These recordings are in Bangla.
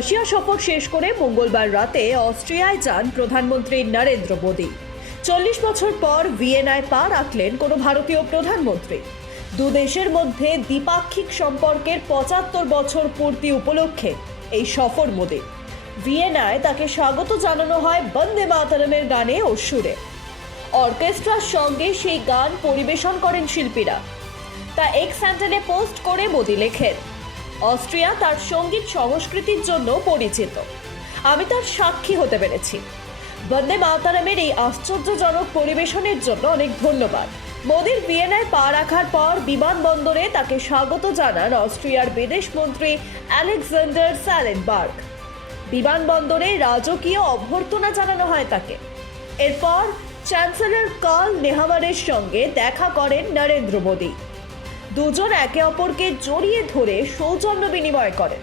রাশিয়া সফর শেষ করে মঙ্গলবার রাতে অস্ট্রিয়ায় যান প্রধানমন্ত্রী নরেন্দ্র মোদী। চল্লিশ বছর পর ভিয়েনায় পা রাখলেন কোনো ভারতীয় প্রধানমন্ত্রী। দু দেশের মধ্যে দ্বিপাক্ষিক সম্পর্কের পঁচাত্তর বছর পূর্তি উপলক্ষে এই সফর মোদী। ভিয়েনায় তাকে স্বাগত জানানো হয় বন্দে মাতারমের গানে ও সুরে। অর্কেস্ট্রার সঙ্গে সেই গান পরিবেশন করেন শিল্পীরা। তা এক্স স্যান্টানে পোস্ট করে মোদি লেখেন অস্ট্রিয়া তার সংগীত সংস্কৃতির জন্য পরিচিত। আমি তার সাক্ষী হতে পেরেছি। বন্দে মাতারামের এই আশ্চর্যজনক পরিবেশনের জন্য অনেক ধন্যবাদ। মোদির ভিয়েনায় পা রাখার পর বিমানবন্দরে তাকে স্বাগত জানান অস্ট্রিয়ার বিদেশ মন্ত্রী আলেকজান্ডার স্যালেনবার্গ। বিমানবন্দরে রাজকীয় অভ্যর্থনা জানানো হয় তাকে। এরপর চ্যান্সেলর কার্ল নেহামারের সঙ্গে দেখা করেন নরেন্দ্র মোদী। দুজন একে অপরকে জড়িয়ে ধরে সৌজন্য বিনিময় করেন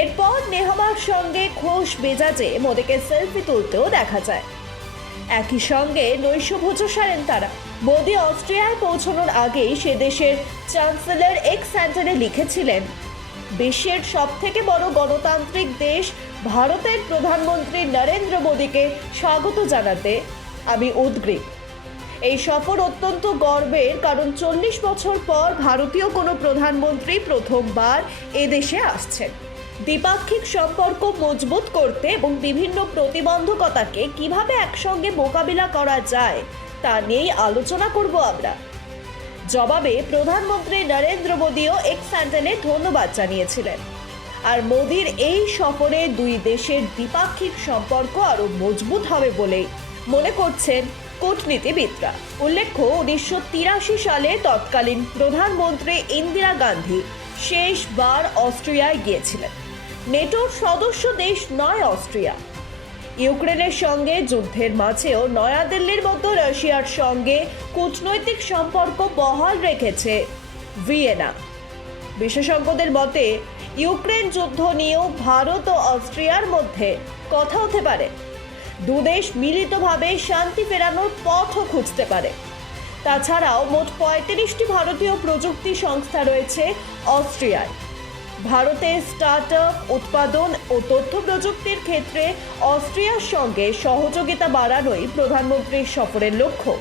এরপর নেহামার সঙ্গে খোশ বেজাজে মোদীকে সেলফি তুলতেও দেখা যায়। একই সঙ্গে নৈশভোজ সারেন তারা। মোদী অস্ট্রিয়ায় পৌঁছানোর আগেই সে দেশের চ্যান্সেলর এক্স স্যান্টানে লিখেছিলেন, বিশ্বের সব থেকে বড় গণতান্ত্রিক দেশ ভারতের প্রধানমন্ত্রী নরেন্দ্র মোদীকে স্বাগত জানাতে আমি উদ্গ্রীব। এই সফর অত্যন্ত গর্বের, কারণ চল্লিশ বছর পর ভারতীয় কোনো প্রধানমন্ত্রী প্রথমবার এদেশে আসছেন। দ্বিপাক্ষিক সম্পর্ক মজবুত করতে এবং বিভিন্ন প্রতিবন্ধকতাকে কীভাবে একসঙ্গে মোকাবিলা করা যায়, তা নিয়েই আলোচনা করব আমরা। জবাবে প্রধানমন্ত্রী নরেন্দ্র মোদীও স্যান্টানে ধন্যবাদ জানিয়েছিলেন। আর মোদির এই সফরে দুই দেশের দ্বিপাক্ষিক সম্পর্ক আরও মজবুত হবে বলে মনে করছেন কূটনীতিবিদরা। উল্লেখ্য, উনিশশো তিরাশি সালে তৎকালীন প্রধানমন্ত্রী ইন্দিরা গান্ধী শেষবার অস্ট্রিয়ায় গিয়েছিলেন। নেটোর সদস্য দেশ নয় অস্ট্রিয়া। ইউক্রেনের সঙ্গে যুদ্ধের মাঝেও নয়াদিল্লির মতো রাশিয়ার সঙ্গে কূটনৈতিক সম্পর্ক বহাল রেখেছে ভিয়েনা। বিশেষজ্ঞদের মতে, ইউক্রেন যুদ্ধ নিয়েও ভারত ও অস্ট্রিয়ার মধ্যে কথা হতে পারে। দুদেশ মিলিতভাবে শান্তি ফেরানোর পথও খুঁজতে পারে। তাছাড়াও মোট পঁয়ত্রিশটি ভারতীয় প্রযুক্তি সংস্থা রয়েছে অস্ট্রিয়ায়। ভারতে স্টার্ট আপ উৎপাদন ও তথ্য প্রযুক্তির ক্ষেত্রে অস্ট্রিয়ার সঙ্গে সহযোগিতা বাড়ানোই প্রধানমন্ত্রীর সফরের লক্ষ্য।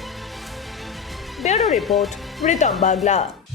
Bureau report, Pritam Bangla.